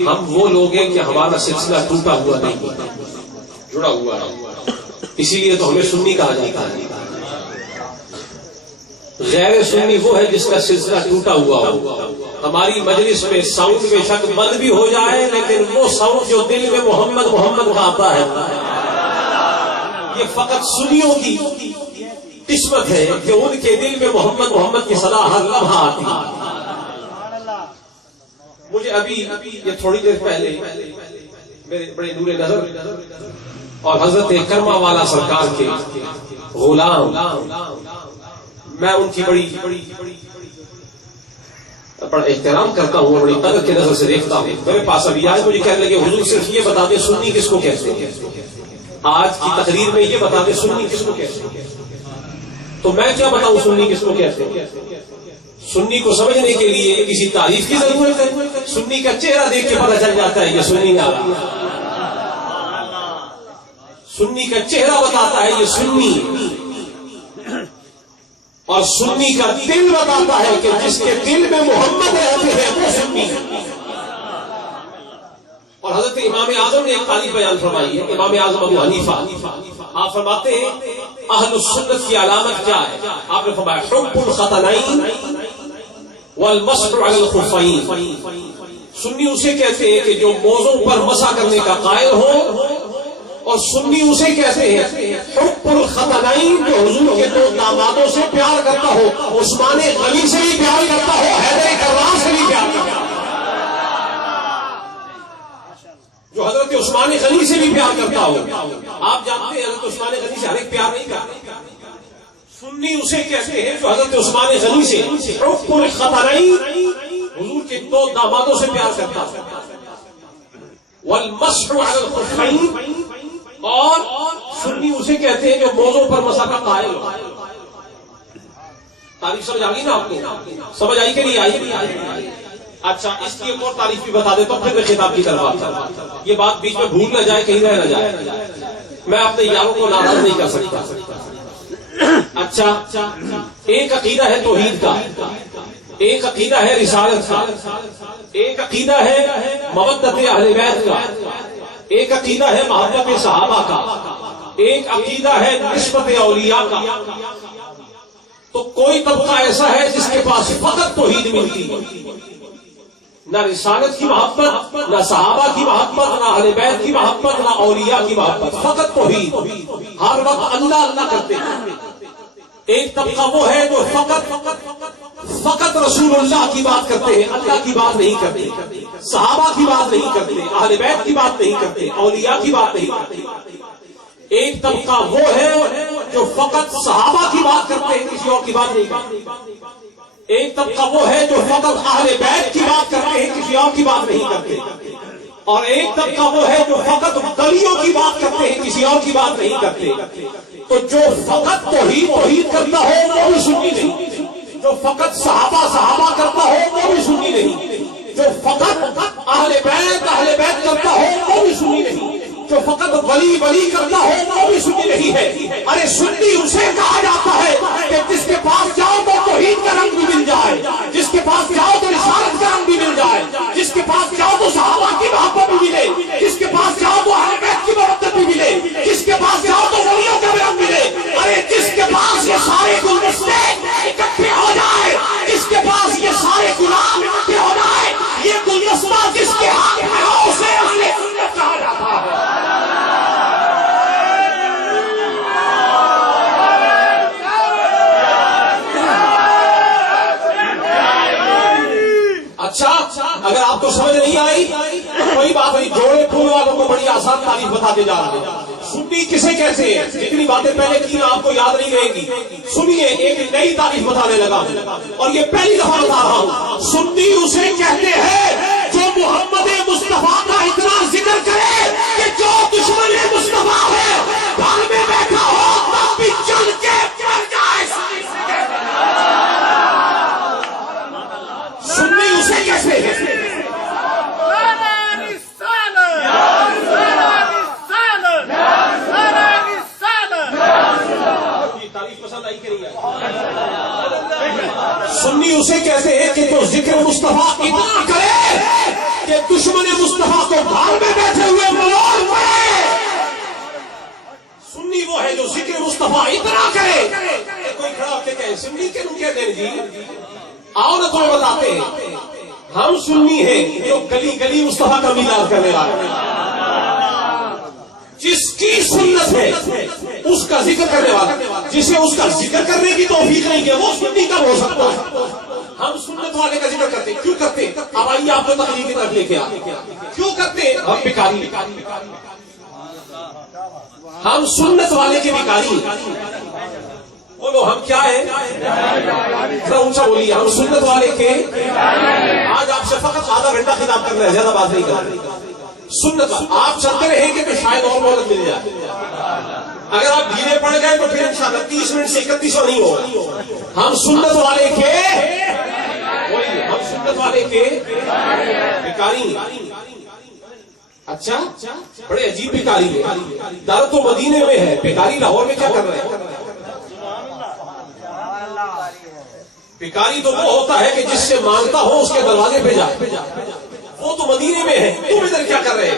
ہم وہ لوگ ہیں کہ ہمارا سلسلہ ٹوٹا ہوا نہیں، جڑا ہوا ہے، اسی لیے تو ہمیں سنی کہا جاتا ہے۔ غیر سنی وہ ہے جس کا سلسلہ ٹوٹا ہوا ہو۔ ہماری مجلس میں ساؤنڈ بے شک بند بھی ہو جائے، لیکن وہ ساؤنڈ جو دل میں محمد محمد کا آتا ہے، یہ فقط سنیوں کی قسمت ہے کہ ان کے دل میں محمد محمد کی صدا ہر لمحہ آتی ہے۔ مجھے ابھی یہ تھوڑی دیر پہلے میرے بڑے نور نظر اور حضرت کرما والا سرکار کے غلام، میں ان کی بڑی بڑا احترام کرتا ہوں، بڑی قدر کی نظر سے دیکھتا ہوں۔ میرے پاس ابھی آئے، مجھے کہنے لگے حضور صرف یہ بتا دیں سنی کس کو کہتے ہیں، آج کی تقریر میں یہ بتا دیں سنی کس کو کہتے ہیں۔ تو میں کیا بتاؤں سنی کس کو کہتے ہیں؟ سنی کو سمجھنے کے لیے کسی تعریف کی ضرورت ہے؟ سنی کا چہرہ دیکھ کے پتہ چل جاتا ہے یہ سنی کا، سنی کا چہرہ بتاتا ہے یہ سنی، اور سنی کا دل بتاتا ہے کہ جس کے دل میں محمد رہتے ہیں وہ سنی۔ اور حضرت امام اعظم نے ایک تعریف بیان فرمائی ہے، امام اعظم ابو حنیفہ، آپ فرماتے ہیں اہل السنت کی علامت کیا ہے؟ آپ نے فرمایا حب الختنین والمسح علی الخفین۔ سنی اسے کہتے ہیں کہ جو موزوں پر مسح کرنے کا قائل ہو، اور سنی اسے کہتے ہیں حب الختنین جو حضور کے دو دامادوں سے پیار کرتا ہو، عثمان غنی سے بھی پیار کرتا ہو، حیدر کرار سے بھی پیار کرتا ہو، جو حضرت عثمان غنی سے بھی پیار کرتا ہو۔ آپ جانتے ہیں حضرت عثمان غنی سے ہر ایک پیار نہیں کرتا۔ سنی اسے کہتے ہیں جو حضرت عثمان غنی سے حب الختنین حضور کے دو دامادوں سے پیار کرتا ہے، والمسح علی الخفین، اور سنی اسے کہتے ہیں جو موضوع پر مسح کا قائل ہو۔ تعریف سمجھ آ گئی نا آپ کو؟ سمجھ آئی کہ نہیں آئی؟ اچھا، اس کی ایک اور تعریف بھی بتا دیتا ہوں، پھر میں خطاب کی طرف آتا ہوں۔ یہ بات بیچ میں بھول نہ جائے، کہیں رہ نہ جائے، میں اپنے یاروں کو ناراض نہیں کر سکتا۔ اچھا، ایک عقیدہ ہے توحید کا، ایک عقیدہ ہے رسالت کا، ایک عقیدہ ہے مودت اہل بیت کا، ایک عقیدہ ہے محبت صحابہ کا، ایک عقیدہ ہے نسبت اولیاء کا۔ تو کوئی طبقہ ایسا ہے جس کے پاس فقط توحید ملتی ہے، نہ رسالت کی محبت، نہ صحابہ کی محبت، نہ اہل بیت کی محبت، نہ اولیاء کی محبت، فقط توحید، ہر وقت اللہ اللہ کرتے ہیں۔ ایک طبقہ وہ ہے جو فقط رسول اللہ کی بات کرتے ہیں، اللہ کی بات نہیں کرتے، صحابہ کی بات نہیں کرتے، اہل بیت کی بات نہیں کرتے، اولیاء کی بات نہیں کرتے۔ ایک طبقہ وہ ہے جو فقط صحابہ کی بات کرتے ہیں، کسی اور کی بات نہیں کرتے۔ ایک طبقہ وہ ہے جو فقط اہل بیت کی بات کرتے ہیں، کسی اور کی بات نہیں کرتے۔ اور ایک طبقہ وہ ہے جو فقط ولیوں کی بات کرتے ہیں، کسی اور کی بات نہیں کرتے۔ تو جو فقط توحید کرتا ہو وہ بھی سنی نہیں، جو فقط صحابہ کرتا ہو وہ بھی سنی نہیں، جو فقط اہل بیت کرتا ہو وہ بھی سنی نہیں، جو فقط ولی کرتا ہو وہ بھی سنی نہیں ہے۔ ارے سنی اسے کہا جاتا ہے کہ جس کے پاس جاؤ تو توحید کا رنگ بھی مل جائے، جس کے پاس جاؤ تو رسالت کا رنگ بھی مل جائے، جس کے پاس جاؤ تو صحابہ کی محبت بھی ملے، جس کے پاس جاؤ تو اہل بیت کی محبت بھی ملے، جس کے پاس جاؤ تو ولیوں کا بھی رنگ ملے۔ ارے جس کے پاس یہ سارے گلدستے اکٹھے ہو جائے، جس کے پاس یہ سارے گلاب اکٹھے ہو جائے، یہ گلدستہ جس کے ہاتھ میں ہو اسے اہل سنت کہا جاتا ہے۔ اچھا، اگر آپ کو سمجھ نہیں آئی کوئی بات نہیں، جوڑے پھول والوں کو بڑی آسان تعریف بتاتے جا رہے ہیں۔ سنی کسے کہتے ہیں؟ جتنی باتیں پہلے کی آپ کو یاد نہیں رہے گی، سنیے ایک نئی تعریف بتانے لگا ہوں، اور یہ پہلی دفعہ بتا رہا ہوں۔ سنی اسے کہتے ہیں جو محمد مصطفیٰ کا اتنا ذکر کرے کہ جو دشمن مصطفیٰ ہے گھر میں بیٹھا ہو تب بھی چل کے مر جائے۔ سنی اسے کیسے ہے؟ سنی اسے کہتے ہیں کہ جو ذکر مصطفیٰ اتنا کرے کہ دشمن مصطفیٰ کو گھر میں بیٹھے ہوئے ملول پڑے. سنی وہ ہے جو ذکر مصطفیٰ اتنا کرے کہ کوئی کھڑا ہو کے کہے سنی کے نو کہتے ہیں جی آؤ نہ تمہیں بتاتے ہیں ہم سنی ہیں جو گلی گلی مصطفیٰ کا میلاد کرنے والے ہیں. جس کی سنت ہے اس کا ذکر کرنے والا, جسے اس کا ذکر کرنے کی توفیق نہیں ہے وہ سنی کب ہو سکتا ہے؟ ہم سنت والے کا ذکر کرتے ہیں. کیوں کرتے ہیں؟ اب آئیے آپ کو تقریر کی طرف لے کے آئے. کیوں کرتے ہیں؟ ہم بھکاری, ہم سنت والے کے بھکاری. بولو ہم کیا ہے؟ ذرا اونچا بولیے. ہم سنت والے کے. آج آپ سے فقط آدھا گھنٹہ خطاب کرنا ہے, زیادہ بات نہیں کرنا. سنت آپ چلتے رہیں گے تو شاید اور مہلت مل جائے. اگر آپ دھیرے پڑ گئے تو پھر انشاءاللہ 30 منٹ سے 3100 نہیں ہوگا. ہم سنت والے کے, ہم سنت والے کے بھکاری. اچھا بڑے عجیب بھکاری ہے. دار تو مدینے میں ہے, بھکاری لاہور میں کیا کر رہے ہیں؟ بھکاری تو وہ ہوتا ہے کہ جس سے مانگتا ہو اس کے دروازے پہ جائے. وہ تو مدینے میں ہے, تم ادھر کیا کر رہے ہیں؟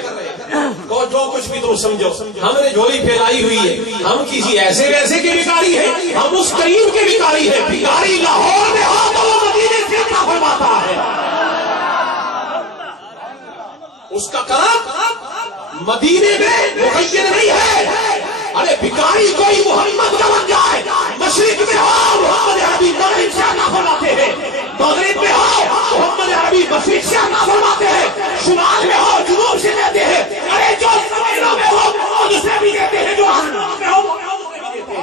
جو کچھ بھی تم سمجھو, ہم نے جھولی پھیلائی ہوئی ہے. ہم کسی ایسے ویسے کے بھکاری ہیں, ہم اس کریم کے بھکاری ہیں. بھکاری لاہور میں ہو تو وہ مدینے سے کیا فرماتا ہے؟ اس کا کرم مدینے میں مقید نہیں ہے. ارے بھکاری کوئی محمد کا بن جائے, مشرق میں ہو محمد عربی مغرب سے آنا فرماتے ہیں, مغرب میں ہو محمد عربی مشرق سے آنا فرماتے ہیں, شمال میں ہو جنوب سے دیتے ہیں. ارے جو زمینوں میں ہو وہ دوسرے بھی دیتے ہیں, جو آسمانوں میں ہو وہ دوسرے بھی دیتے ہیں.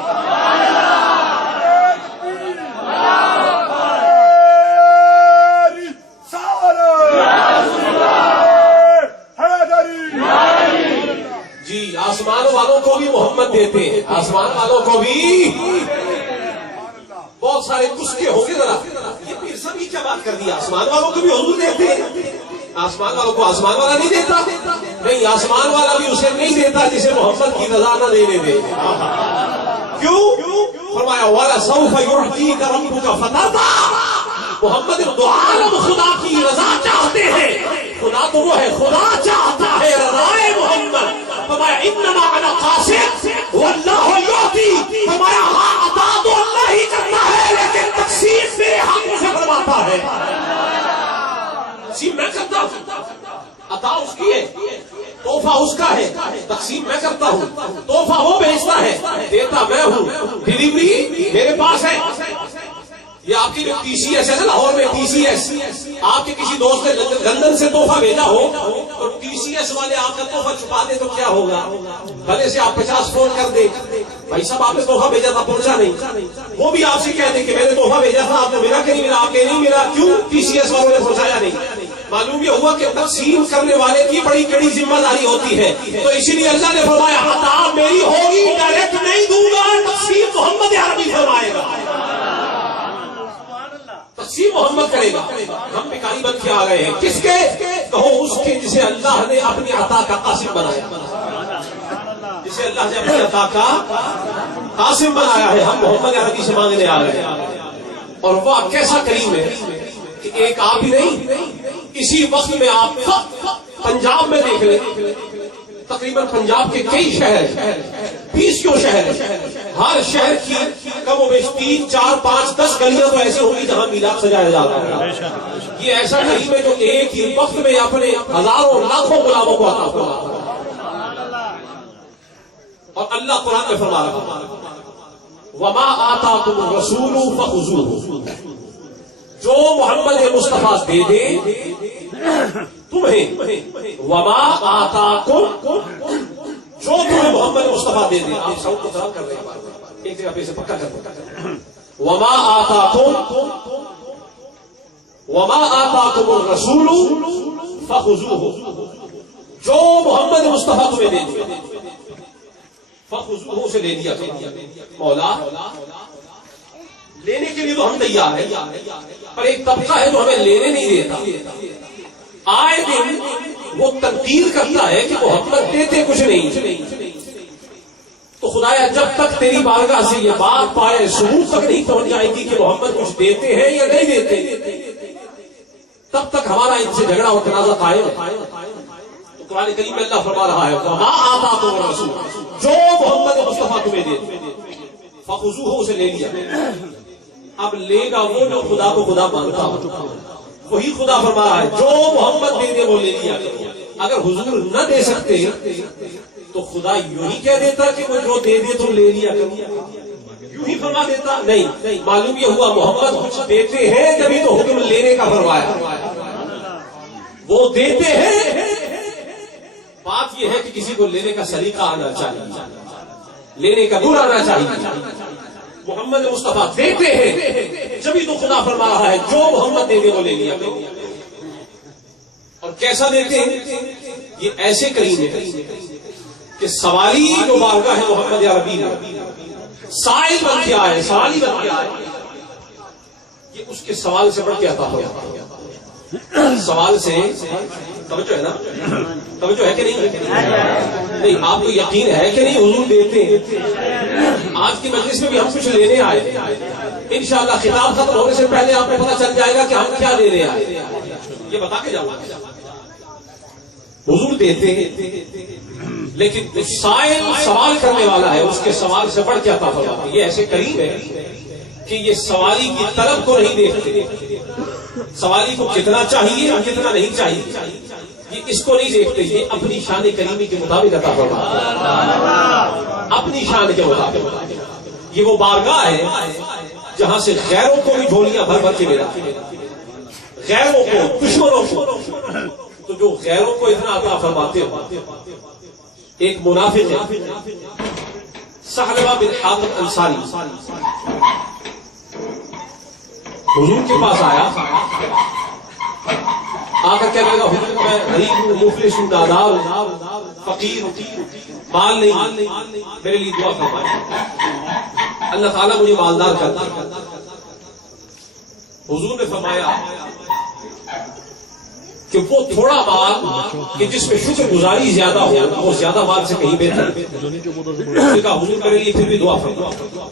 جی آسمان والوں کو بھی محمد دیتے ہیں, آسمان والوں کو بھی. بہت سارے کسکے ہوں گے ذرا, یہ پیر صاحب کی کیا بات کر دی؟ آسمان والوں کو بھی حضور دیتے ہیں. آسمان والوں کو آسمان والا نہیں دیتا. نہیں, آسمان والا بھی اسے نہیں دیتا جسے محمد کی رضا نہ دینے دے. کیوں؟ فرمایا وَلَسَوْفَ يُعْطِيكَ رَبُّكَ فَتَرْضَىٰ. محمد دو عالم خدا کی رضا چاہتے ہیں. خدا تو وہ ہے, خدا چاہتا ہے رضائے محمد. فرمایا انما انا قاسم واللہ یعطی. فرمایا ہاں عطا تو اللہ ہی کرتا ہے لیکن تقسیم میرے ہاتھوں سے فرماتا ہے. تقسیم میں کرتا ہوں, عطا اس کی ہے, تحفہ اس کا ہے, تقسیم میں کرتا ہوں. تحفہ وہ بھیجتا ہے, دیتا میں ہوں, ڈلیوری میرے پاس ہے. یہ آپ کی ٹی سی ایس ہے نا لاہور میں, ٹی سی ایس. آپ کے کسی دوست نے لندن سے تحفہ بھیجا ہو تو ٹی سی ایس والے آپ کا تحفہ چھپا دے تو کیا ہوگا؟ بھلے سے آپ 50 فون کر دے, بھائی صاحب آپ نے تحفہ بھیجا تھا پہنچا نہیں. وہ بھی آپ سے کہہ دیں کہ میں نے تحفہ بھیجا تھا, آپ نے ملا کہ نہیں ملا, آپ کے نہیں ملا. کیوں؟ ٹی سی ایس والوں نے پہنچایا نہیں. معلوم یہ ہوا کہ تقسیم کرنے والے کی بڑی کڑی ذمہ داری ہوتی ہے. تو اسی لیے اللہ نے فرمایا عطا میری ہوگی, ڈائریکٹ نہیں دوں گا, تقسیم محمد عربی فرمائے گا, تقسیم محمد کرے گا. ہم بھکاری بن کے آ گئے ہیں. کس کے؟ کہو اس کے جسے اللہ نے اپنی عطا کا قاسم بنایا, جسے اللہ نے اپنی عطا کا قاسم بنایا ہے. ہم محمد عربی سے مانگنے آ گئے ہیں. اور وہ کیسا کریم ہے کہ ایک آپ ہی نہیں, اسی وقت میں آپ پنجاب میں دیکھ لیں, تقریباً پنجاب کے کئی شہر, 20 کیوں شہر, ہر شہر کی کم و بیش 3, 4, 5, 10 گلیاں تو ایسی ہوں گی جہاں میلاد سجایا جاتا ہے. یہ ایسا کریم ہے جو ایک ہی وقت میں اپنے ہزاروں لاکھوں غلاموں کو عطا فرماتا ہے. اور اللہ قرآن میں فرما رہا ہے وَمَا آتَاكُمُ الرَّسُولُ فَخُذُوهُ. جو محمد مصطفیٰ دے دے تمہیں, وَمَا آتَاكُمْ, جو تمہیں محمد مصطفیٰ دے دے. آپ سب کو ذرا کر رہے ہیں, ایک جگہ پہ سے پکا کر. وَمَا آتَاكُمُ الرَّسُولُ فَخُذُوهُ. جو محمد مصطفیٰ تمہیں دے دے فخذوہ سے لے دیا. مولا لینے کے لیے تو ہم تیار ہیں, پر ایک طبقہ ہے جو ہمیں لینے نہیں دیتا. آئے دن وہ تنقید کرتا ہے کہ محمد دیتے کچھ نہیں. تو خدایا جب تک تیری بارگاہ سے یہ بات پائے ثبوت تک نہیں پہنچ جائے گی کہ محمد کچھ دیتے ہیں یا نہیں دیتے, تب تک ہمارا ان سے جھگڑا اور تنازع قائم ہے. قرآن کریم میں اللہ فرما رہا ہے وما آتاکم الرسول، جو محمد مصطفیٰ تمہیں دے فخذوہ، اسے لے لیا۔ اب لے گا وہ جو خدا کو خدا مانتا ہو، وہی خدا فرما رہا ہے جو محمد دے دے وہ لے لیا۔ اگر حضور نہ دے سکتے تو خدا یوں ہی کہہ دیتا کہ وہ جو دے دے تو لے لیا، یوں ہی فرما دیتا؟ نہیں، معلوم یہ ہوا محمد کچھ دیتے ہیں جبھی تو حکم لینے کا فرمایا، وہ دیتے ہیں۔ بات یہ ہے کہ کسی کو لینے کا سلیقہ آنا چاہیے، لینے کا گن آنا چاہیے۔ محمد مصطفیٰ دیتے ہیں جبھی تو خدا فرما رہا ہے جو محمد دے دے وہ لے لیا۔ اور کیسا دیتے ہیں؟ یہ ایسے کریم ہے کہ سوالی جو بارگاہ ہے محمد عربی میں سائل بن کے آئے، سوالی بن کے آئے، یہ اس کے سوال سے بڑھ کے عطا ہو۔ سوال سے توجہ ہے نا؟ توجہ ہے کہ نہیں؟ آپ کو یقین ہے کہ نہیں حضور دیتے ہیں؟ آج کی مجلس میں بھی ہم کچھ لینے آئے، انشاءاللہ خطاب ختم ہونے سے پہلے آپ کو پتہ چل جائے گا کہ ہم کیا لینے آئے، یہ بتا کے جاؤ۔ حضور دیتے ہیں لیکن سائل سوال کرنے والا ہے اس کے سوال سے بڑھ کے عطا فرماتے ہیں۔ یہ ایسے کریم ہے کہ یہ سوالی کی طلب کو نہیں دیکھتے، سوالی کو کتنا چاہیے اور کتنا نہیں چاہیے یہ اس کو نہیں دیکھتے، یہ اپنی شان کریمی کے مطابق عطا فرماتے ہیں، اپنی شان کے مطابق۔ یہ وہ بارگاہ ہے جہاں سے غیروں کو بھی جھولیاں بھر بھر کے ملا، غیروں کو، دشمنوں کو۔ تو جو غیروں کو اتنا عطا فرماتے ہو، ایک منافق ہے سہلبہ بن حاتم انصاری، حضور کے پاس آیا، آ کر کہنے لگا حضور میں غریب ہوں، مفلس ہوں، نادار ہوں، فقیر ہوں، مال نہیں، میرے لیے دعا فرمائے، اللہ تعالیٰ مجھے مالدار کر دے۔ حضور نے فرمایا کہ وہ تھوڑا مال کہ جس میں شکر گزاری زیادہ ہو وہ زیادہ مال سے کہیں بہتر ہے۔ کہا حضور میرے لیے پھر بھی دعا فرمائے۔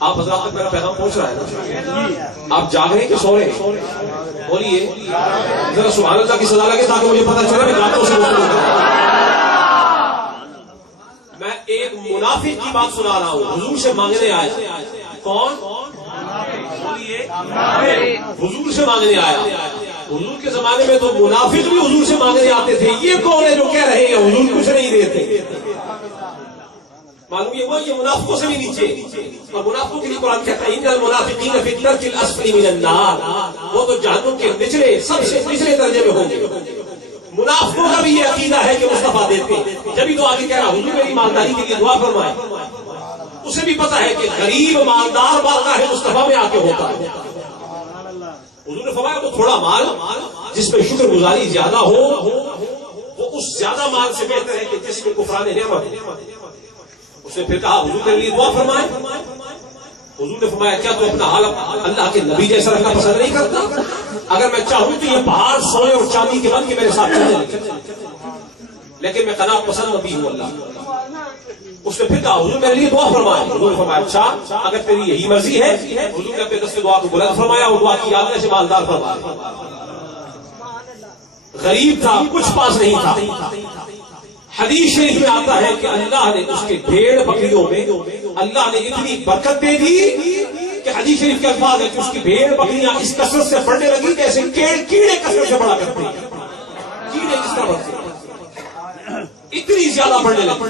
آپ حضرات تک میرا پیغام پہنچ رہا ہے نا؟ آپ جاگ رہے کہ سو رہے ہیں؟ بولیے ذرا سبحان اللہ کی صدا لگے تاکہ مجھے پتہ چلے میں جاگوں سے گفتگو کروں۔ میں ایک منافق کی بات سنا رہا ہوں، حضور سے مانگنے آئے۔ کون؟ حضور سے مانگنے آیا۔ حضور کے زمانے میں تو منافق بھی حضور سے مانگنے آتے تھے، یہ کون ہے جو کہہ رہے ہیں حضور کچھ نہیں دیتے؟ معلوم یہ ہوا یہ منافقوں سے بھی نیچے، اور منافقوں کے لیے قرآن کہتا ہے ان المنافقین فی الدرک الاسفل من النار، وہ تو جہنم کے نچلے سب سے نچلے درجے میں ہوں گے۔ منافقوں کا بھی یہ عقیدہ ہے کہ مصطفیٰ دیتے، جبھی تو آگے کہہ رہا حضور میری مالداری کے لیے دعا فرمائے۔ اسے بھی پتا ہے کہ غریب مالدار بارگاہ مصطفیٰ میں آ کے ہوتا ہے۔ حضور نے فرمایا وہ تھوڑا مال جس میں شکر گزاری زیادہ ہو وہ اس زیادہ مال سے بہتر ہے کہ جس میں کفران نعمت ہے۔ اس نے پھر کہا حضور میرے لیے دعا فرمائے۔ حضور نے فرمایا کیا تو اپنا حال اللہ کے نبی جیسا رکھنا پسند نہیں کرتا؟ اگر میں چاہوں تو یہ پہاڑ سونے اور چاندی کے بن کے میرے ساتھ چلے، لیکن میں قناعت پسند نبی ہوں اللہ۔ اس نے پھر کہا حضور میرے لیے دعا فرمائے۔ حضور نے فرمایا اچھا اگر تیری یہی مرضی ہے۔ حضور نے اپنے دست دعا کو بلند فرمایا اور دعا کی یاد سے مالدار فرمایا۔ غریب تھا، کچھ پاس نہیں تھا۔ حدیث شریف میں آتا ہے کہ اللہ نے اس کے بھیڑ بکریوں میں اللہ نے اتنی برکت دے دی کہ حدیث شریف کے الفاظ ہے کہ اس کی بھیڑ بکریاں اس کثرت سے بڑھنے لگی جیسے کیڑے کثرت سے بڑا کرتے ہیں، کیڑے کس طرح بڑھتے ہیں، اتنی زیادہ بڑھنے لگی،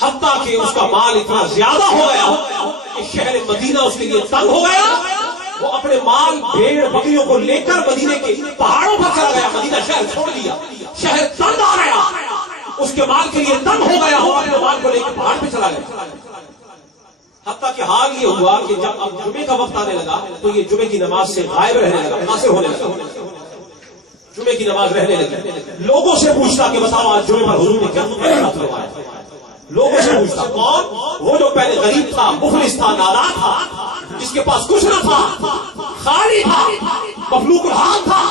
حتیٰ کہ اس کا مال اتنا زیادہ ہو گیا کہ شہر مدینہ اس کے لیے تنگ ہو گیا۔ وہ اپنے مال بھیڑ بکریوں کو لے کر مدینے کے پہاڑوں پر چلا گیا، مدینہ شہر چھوڑ دیا، شہر تنگ آ گیا، اس کے مال کے لیے تنگ ہو گیا، وہ اپنے مال کو لے کر پہاڑ پہ چلا گیا۔ حتیٰ کہ حال یہ ہوا کہ جب اب جمعے کا وقت آنے لگا تو یہ جمعے کی نماز سے غائب رہنے لگا، قاصر ہونے لگا، جمعے کی نماز رہنے لگی۔ لوگوں سے پوچھتا کہ بتاؤ آج جمعے پر حضور نے کیا فرمایا؟ لوگوں سے پوچھتا کون؟ وہ جو پہلے غریب تھا، مفلس تھا، نادار تھا، جس کے پاس کچھ نہ تھا، خالی تھا، مفلوق الحال تھا،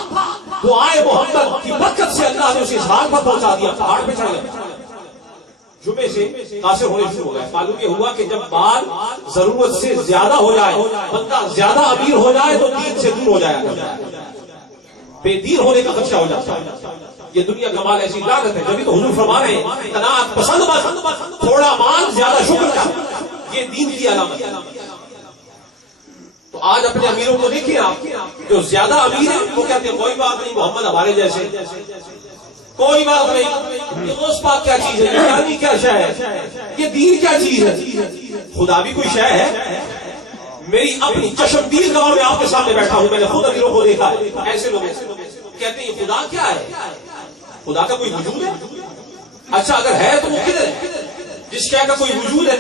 وہ آئے محمد کی برکت سے اللہ نے اسے اس حال پر پہنچا دیا، پہاڑ پہ چڑھ گیا۔ جمعے سے قاصر ہونے شروع ہو گئے۔ معلوم یہ ہوا کہ جب مال ضرورت سے زیادہ ہو جائے، بندہ زیادہ امیر ہو جائے تو دین سے دور ہو جائے۔ بے دین ہونے کا خدشہ ہو جاتا ہے. یہ دنیا کا مال ایسی لعنت ہے. جبھی تو حضور فرما رہے ہیں قناعت پسند بس، تھوڑا مال زیادہ شکر کا، یہ دین کی علامت ہے. تو آج اپنے امیروں کو دیکھیے آپ، جو زیادہ امیر ہیں وہ کہتے ہیں کوئی بات نہیں، محمد ہمارے جیسے، کوئی بات نہیں. یہ دوست پاک کیا چیز ہے، دنیاوی کیا شے ہے، یہ دین کیا چیز ہے. خدا بھی کوئی شے ہے. میری اپنی چشمدید گواہ میں آپ کے سامنے بیٹھا ہوں، میں نے خود امیروں کو دیکھا ہے. ایسے لوگ کہتے ہیں خدا کیا ہے، خدا کا کوئی وجود ہے. اچھا اگر ہے تو وہ کدھر ہے؟ جس شے کا کوئی وجود ہے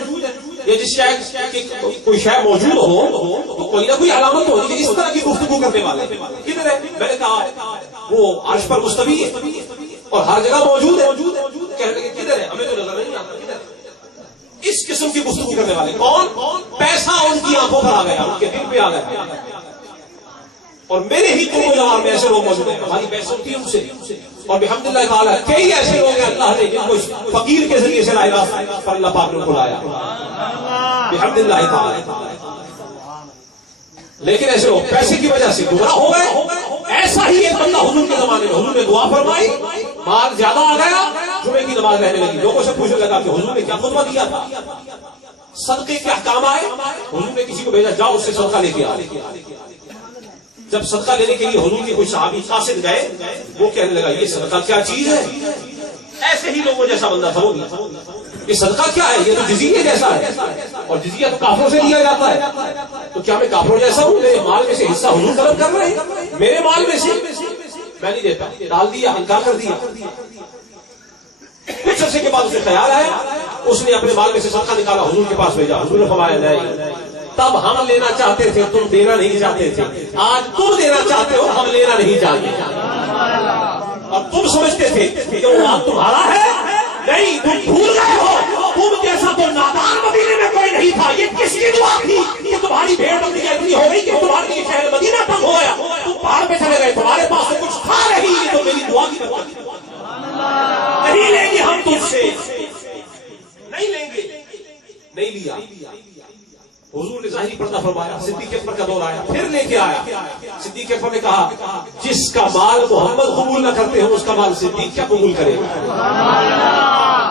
یا جس شے کی کوئی شے موجود ہو تو کوئی نہ کوئی علامت ہو. لیکن اس طرح کی گفتگو کرنے والے کدھر ہے؟ میں نے کہا وہ عرش پر مستوی ہے اور ہر جگہ موجود ہے. کہنے لگے کدھر ہے؟ ہمیں تو نظر نہیں آتا کدھر ہے. اس قسم کی گفتگو کرنے والے کون؟ پیسہ ان کی آنکھوں پر آ گیا، ان کے دل پہ آ گیا. اور میرے ہی قوم جوان میں ایسے لوگ موجود ہیں، ہماری بحث ہوتی ہے ان سے. اور بحمداللہ تعالیٰ کئی ایسے لوگ ہیں اللہ نے جن کو فقیر کے ذریعے سے لائے پر اللہ پاک نے بلایا بحمداللہ تعالیٰ. لیکن ایسے لوگ پیسے کی وجہ سے گمراہ ہو گئے. ایسا ہی ایک بندہ حضور کے زمانے میں، حضور نے دعا فرمائی، مال زیادہ آ گیا، جمعے کی نماز رہنے لگی. لوگوں سے پوچھنے لگا کہ حضور نے کیا خطبہ دیا تھا، صدقے کے احکام آئے. حضور نے کسی کو بھیجا جاؤ اس سے صدقہ لے کے آ. جب صدقہ لینے کے لیے حضور کے کوئی صحابی قاصد گئے، وہ کہنے لگا یہ صدقہ کیا چیز ہے. ایسے ہی لوگوں جیسا بندہ تھا وہ، یہ صدقہ کیا ہے، یہ تو جزیہ جیسا ہے اور جزیہ تو کافروں سے لیا جاتا ہے. تو کیا میں کافروں جیسا ہوں؟ میرے مال میں سے حصہ حضور طلب کر رہے ہیں، میرے مال میں سے میں نہیں دیتا. ڈال دیا، انکار کر دیا. کچھ عرصے کے بعد اسے خیال آیا، اس نے اپنے مال میں سے صدقہ نکالا، حضور کے پاس بھیجا. حضور نے فرمایا نہیں، تب ہم لینا چاہتے تھے تم دینا نہیں چاہتے تھے، آج تم دینا چاہتے ہو ہم لینا نہیں چاہتے. اور تم سمجھتے تھے کہ وہ مال تمہارا ہے، نہیں تم بھول گئے ہو. تم جیسا تو نادان مدینے میں کوئی نہیں تھا. یہ کس کی دعا تھی کہ تمہاری بھیڑ بکری اتنی ہو گئی کہ تمہارے لیے شہر مدینہ تنگ ہو گیا. تم پہاڑ پہ چلے گئے، تمہارے پاس تو کچھ تھا نہیں. یہ تو میری دعا کی برکت ہے. نہیں لیں گے ہم تم سے، نہیں لیں گے. نہیں لیا. حضور نے ظاہری پردہ فرمایا. صدیق اکبر کا دور آیا، پھر لے کے آیا. صدیق اکبر نے کہا جس کا مال محمد قبول نہ کرتے ہو اس کا مال صدیق کیا قبول کرے.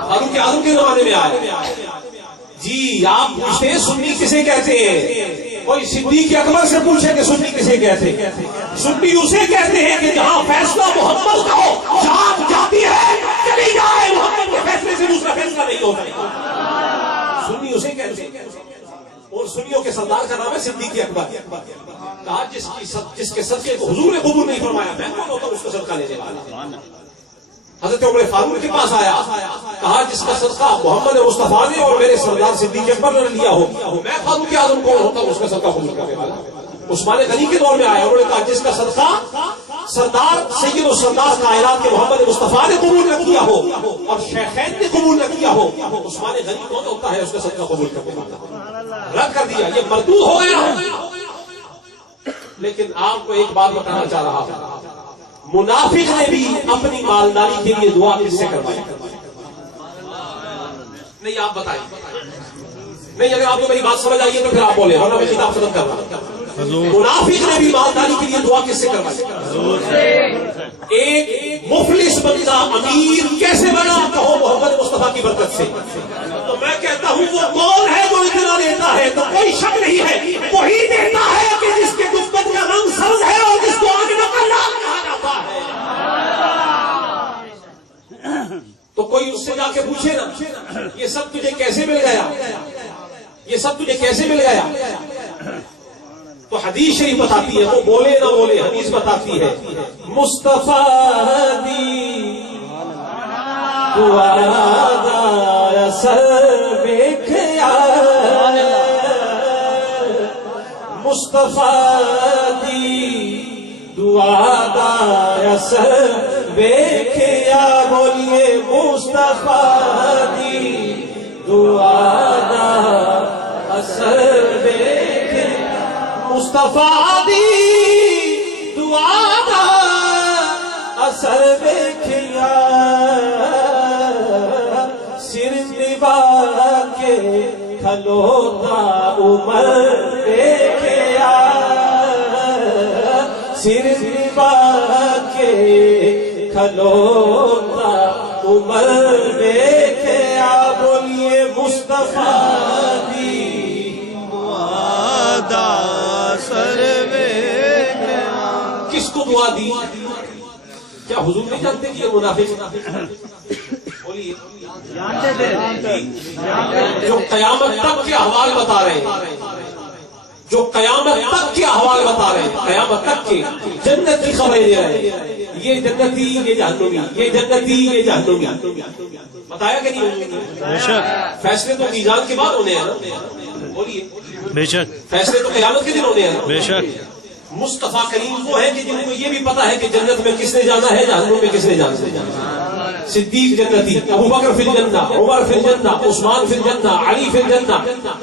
فاروق اعظم کے زمانے میں آئے. جی آپ پوچھتے ہیں سنی کسے کہتے ہیں؟ کوئی صدیق اکبر سے پوچھے کہ سنی کسے کہتے ہیں؟ سنی اسے کہتے ہیں کہ جہاں فیصلہ محمد کا ہو، جان جاتی ہے چلی جائے، محمد کے فیصلے سے دوسرا فیصلہ نہیں ہوتا. سنی اسے کہتے ہیں. اور سنیوں کے سردار کا نام ہے صدیق اکبر. کہا جس کے صدقے کو حضور نے قبول نہیں فرمایا، میں کون ہوتا ہوں اس کا صدقہ لینے والا. حضرت عمر فاروق کے پاس آیا، کہا جس کا صدقہ محمد مصطفیٰ نے اور میرے سردار صدیق اکبر نے لیا ہو، میں فاروق اعظم کون ہوتا ہوں اس کا صدقہ قبول کرنے والا. عثمان غنی کے دور میں آیا، انہوں نے کہا جس کا صدقہ سردار سید و سردار کائنات کے محمد مصطفیٰ نے قبول نہ کیا ہو اور شیخین نے قبول نہ کیا ہو، عثمان غنی کون ہوتا ہے اس کا صدقہ قبول کرنے والا. رد کر دیا، یہ مردود ہو گیا. لیکن آپ کو ایک بات بتانا چاہ رہا ہوں، منافق نے بھی اپنی مالداری کے لیے دعا کس سے کروائی؟ نہیں آپ بتائیں. نہیں اگر آپ کو میری بات سمجھ آئیے تو پھر آپ بولے، ورنہ میں کتاب ختم کر رہا ہوں. منافق نے بھی مالداری کے لیے دعا کس سے کروائی؟ ایک مفلس بندہ امیر کیسے بنا؟ کہو محمد مصطفیٰ کی برکت سے. تو میں کہتا ہوں وہ کون ہے جو اتنا دیتا ہے؟ تو کوئی شک نہیں ہے، وہی دیتا ہے کہ جس کے دفت کا رنگ سبز ہے اور جس کو آگ نہ کرنا کہا جاتا ہے. تو کوئی اس سے جا کے پوچھے نا یہ سب تجھے کیسے مل گیا، یہ سب تجھے کیسے مل گیا؟ تو حدیث شریف بتاتی ہے، وہ بولے نہ بولے حدیث بتاتی ہے مصطفیٰ دی دعا دا اثر ویکھیا، مصطفیٰ دی دعا دا اثر ویکھیا. بولیے مصطفیٰ دی دعا دا اثر ویکھیا، مصطفیٰ دی دعا دا اثر ویکھیا، سر نبا کے کھلوتا عمر ویکھیا، سر نبا کھلوتا عمر دیکھے بولیے مصطفیٰ دی وعدہ سروے کس کو دعا دی؟ کیا حضور نہیں جانتے کہ یہ منافق بولیے جو قیامت تک کے احوال بتا رہے ہیں، جو قیامت تک کے احوال بتا رہے ہیں، قیامت تک کے جنت کی خبریں دے رہے ہیں، یہ جنتی یہ جہنمی، یہ جنتی یہ جہنمی، بتایا کہ نہیں؟ بے شک فیصلے تو میزان کے بعد ہونے ہیں نا، بولیے بے شک فیصلے تو قیامت کے دن ہونے ہیں نا۔ بے شک مصطفیٰ کریم وہ ہے کہ جن کو یہ بھی پتا ہے کہ جنت میں کس نے جانا ہے، جہنم میں کس نے جانا ہے۔ صدیق جنتی، ابو بکر فی الجنہ، عمر فی الجنہ، عثمان فی الجنہ، علی فی الجنہ،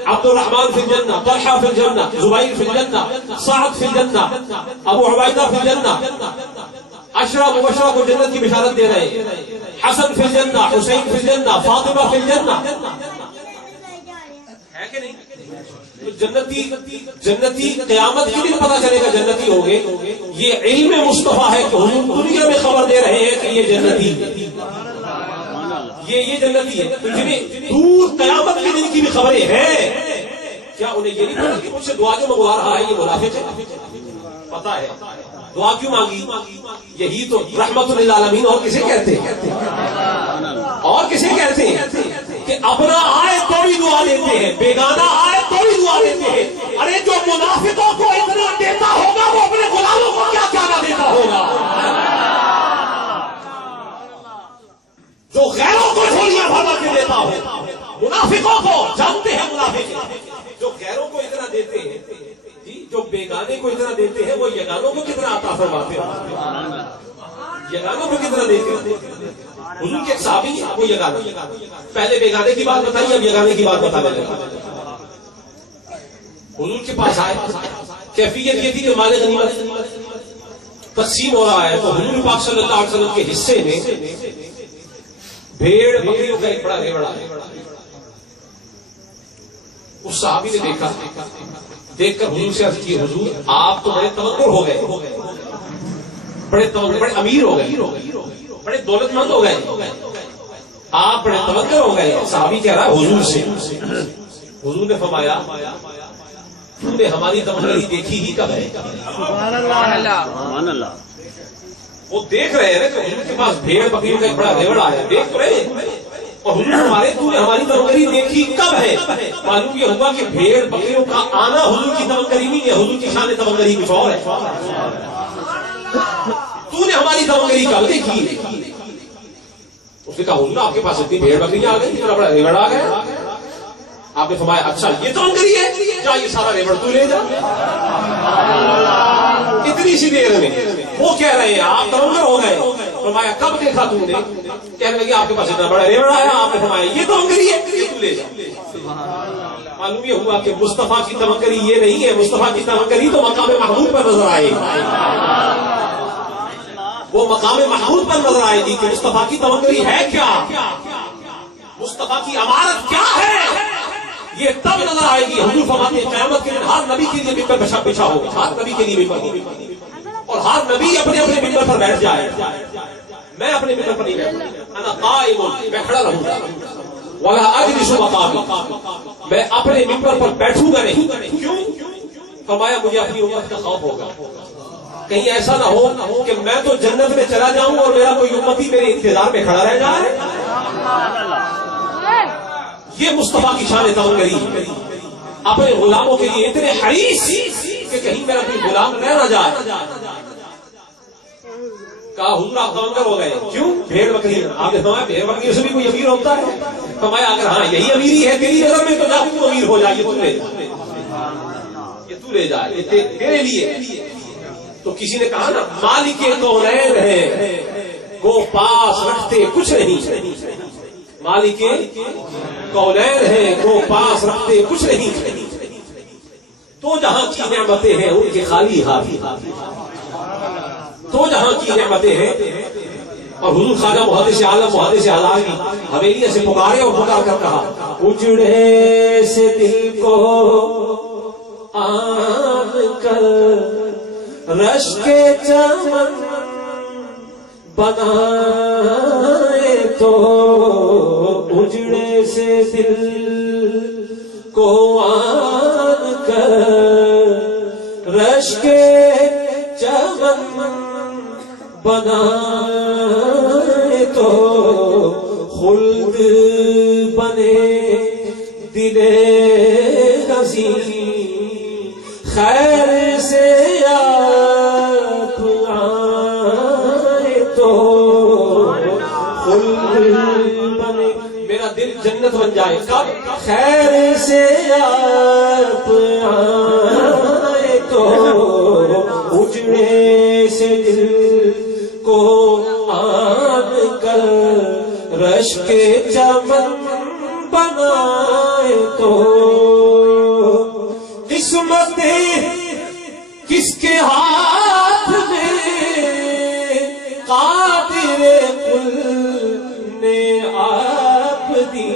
عبد الرحمن فی الجنہ، طلحہ فی الجنہ، زبیر فی الجنہ، سعد فی الجنہ، ابو عبیدہ فی الجنہ، عشرہ مبشرہ کو جنت کی بشارت دے رہے ہیں، حسن فی الجنہ، حسین فی الجنہ، فاطمہ فی الجنہ، ہے کہ نہیں؟ جنتی قیامت کے دن پتا چلے گا جنتی ہو گئے۔ یہ علم مصطفیٰ ہے کہ حضور دنیا میں خبر دے رہے ہیں کہ یہ جنتی، یہ جنتی ہے۔ جنہیں دور قیامت کے دن کی بھی خبریں ہیں، کیا انہیں یہ نہیں پتا کہ مجھ سے دعا جو منگوا رہا ہے یہ منافق ہے؟ پتا ہے دعا کیوں مانگی؟ یہی تو رحمت للعالمین اور کسے کہتے ہیں؟ اور کسے کہتے ہیں کہ اپنا آئے تو بھی دعا دیتے ہیں، بیگانہ آئے تو بھی دعا دیتے ہیں۔ ارے جو منافقوں کو اتنا دیتا ہوگا وہ اپنے غلاموں کو کیا کیا نہ دیتا ہوگا؟ جو غیروں کو جھولیاں بھروا کے دیتا ہو، منافقوں کو جانتے ہیں منافق جو غیروں کو اتنا دیتے ہیں، جو بیگانے کو اتنا دیتے ہیں وہ یگانوں کو کتنا عطا فرماتے ہیں؟ یگانوں کو کتنا دیتے ہیں؟ حضور کے ایک صحابی ہیں وہ یگانے، پہلے بیگانے کی بات بتائی، اب یگانے کی بات بتا دیں۔ حضور کے پاس آئے، کیفیت یہ تھی کہ مال غنیمت تقسیم ہو رہا ہے، تو حضور پاک صلی اللہ علیہ وسلم کے حصے میں بھیڑ بکریوں کا ایک بڑا ریوڑا ہے۔ اس صحابی نے دیکھا، دیکھ کر حضور سے عرض کی، حضور آپ تو بڑے تمکر ہو گئے، بڑے امیر ہو گئے، بڑے دولت مند ہو گئے، آپ بڑے تمکر ہو گئے۔ صحابی کہہ رہا ہے حضور سے، حضور نے فرمایا تو نے ہماری تمکری دیکھی ہی کب ہے؟ سبحان اللہ۔ وہ دیکھ رہے ہیں کہ حضور کے پاس بھیڑ بکریوں کا ایک بڑا ریوڑ آیا، دیکھ رہے ہیں، اور حضور ہمارے تو نے ہماری تمکری دیکھی کب ہے؟ معلوم یہ ہوا کہ بھیڑ بکریوں کا آنا حضور کی تمکری نہیں ہے، حضور کی شان تمکری کچھ اور ہے۔ تو نے ہماری تمکری کب دیکھی؟ اس نے کہا حضور آپ کے پاس اتنی بھیڑ بکریاں آ گئی، اتنا بڑا ریوڑ آ گیا۔ آپ نے فرمایا اچھا یہ تمکری ہے، جا یہ سارا ریوڑ تو لے جا۔ اتنی سی دیر میں وہ کہہ رہے ہیں آپ تمکر ہو گئے۔ فرمایا کب دیکھا تم نے؟ کہنے لگے آپ کے پاس اتنا بڑا ریوڑ آیا، آپ نے فرمایا یہ تمکری ہے، یہ تو لے جا۔ معلوم یہ ہوا کہ مصطفیٰ کی تمکری یہ نہیں ہے، مصطفیٰ کی تمکری تو مقام محمود پر نظر آئے گی، وہ مقام محمود پر نظر آئے گی کہ مصطفیٰ کی تمکری ہے کیا، مصطفیٰ کی عمارت کیا ہے، یہ تب نظر آئے گی۔ حضور فرماتے ہیں قیامت کے دن ہر نبی کے لیے ممبر بچھا ہوگا، ہر نبی کے لیے ممبر ہوگا، اور ہر نبی اپنے اپنے ممبر پر بیٹھ جائے۔ میں اپنے ممبر پر نہیں بیٹھوں، انا قائم، میں کھڑا رہوں گا، ولا اجلس مقامی، میں اپنے ممبر پر بیٹھوں گا نہیں۔ کیوں؟ فرمایا مجھے اپنی امت کا خوف ہوگا، کہیں ایسا نہ ہو کہ میں تو جنت میں چلا جاؤں اور میرا کوئی امتی میرے انتظار میں کھڑا رہ جائے۔ یہ مصطفیٰ کی شان تمکری، اپنے غلاموں کے لیے اتنے حریص کہ کہیں میرا کوئی غلام رہ نہ جائے۔ کہا حضور آپ تمکر ہو گئے، کیوں؟ بھیڑ بکری، آپ نے فرمایا بھیڑ بکریوں سے بھی کوئی امیر ہوتا ہے؟ فرمایا اگر ہاں یہی امیری ہے تیری نظر میں تو جا تو امیر ہو جائے، یہ تو لے جائے، یہ تیرے لیے۔ تو کسی نے کہا نا مالک کونین ہے وہ پاس رکھتے کچھ نہیں، مالک کونین ہے وہ پاس رکھتے کچھ نہیں، تو جہاں کی نعمتیں ہیں ان کے خالی ہاتھ، تو جہاں کی نعمتیں ہیں۔ اور حضور خواجہ محدث عالم محدث اعلی کی حویلی سے پکارے اور پکار کر کہا اجڑے سے دل کو آن کر رش کے چمن بنائے تو اجڑے سے دل کو آن کر رش کے چمن بنائے تو خلد بنے دل حزین خیر سے آپ آئے تو خلد بنے میرا دل جنت بن جائے کب خیر سے آپ آئے تو اجڑے سے دل کو آن کر رش کے چمن بنائے تو قسمت کس کے ہاتھ میں قادر کل نے آپ دی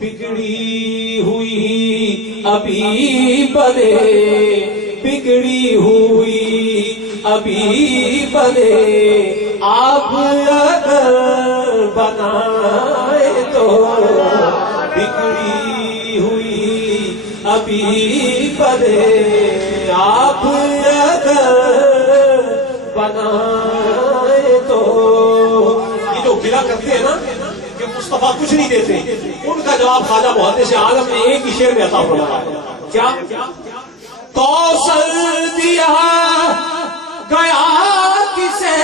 بگڑی ہوئی ابھی بنے بگڑی ہوئی ابھی بنے آپ اگر بنائے تو بگڑی ہوئی ابھی بنے آپ اگر بنائے تو یہ جو گلا کرتے ہیں نا کہ مصطفیٰ کچھ نہیں دیتے ان کا جواب خواجہ محدث عالم نے ایک ہی شعر میں عطا فرمایا کیا کوثر دیا گیا کسے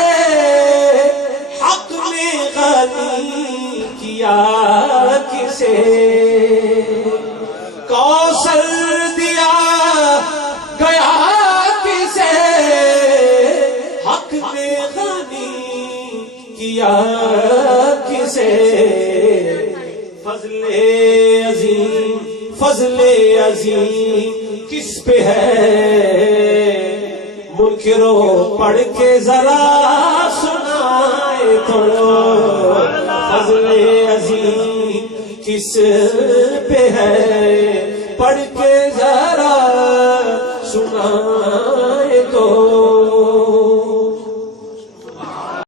حق میں غنی کیا کسے کوثر دیا گیا کسے حق میں غنی کیا کسے فضل عظیم کس پہ ہے منکروں پڑھ کے ذرا سنائے تو فضل عظیم کس پہ ہے پڑھ کے ذرا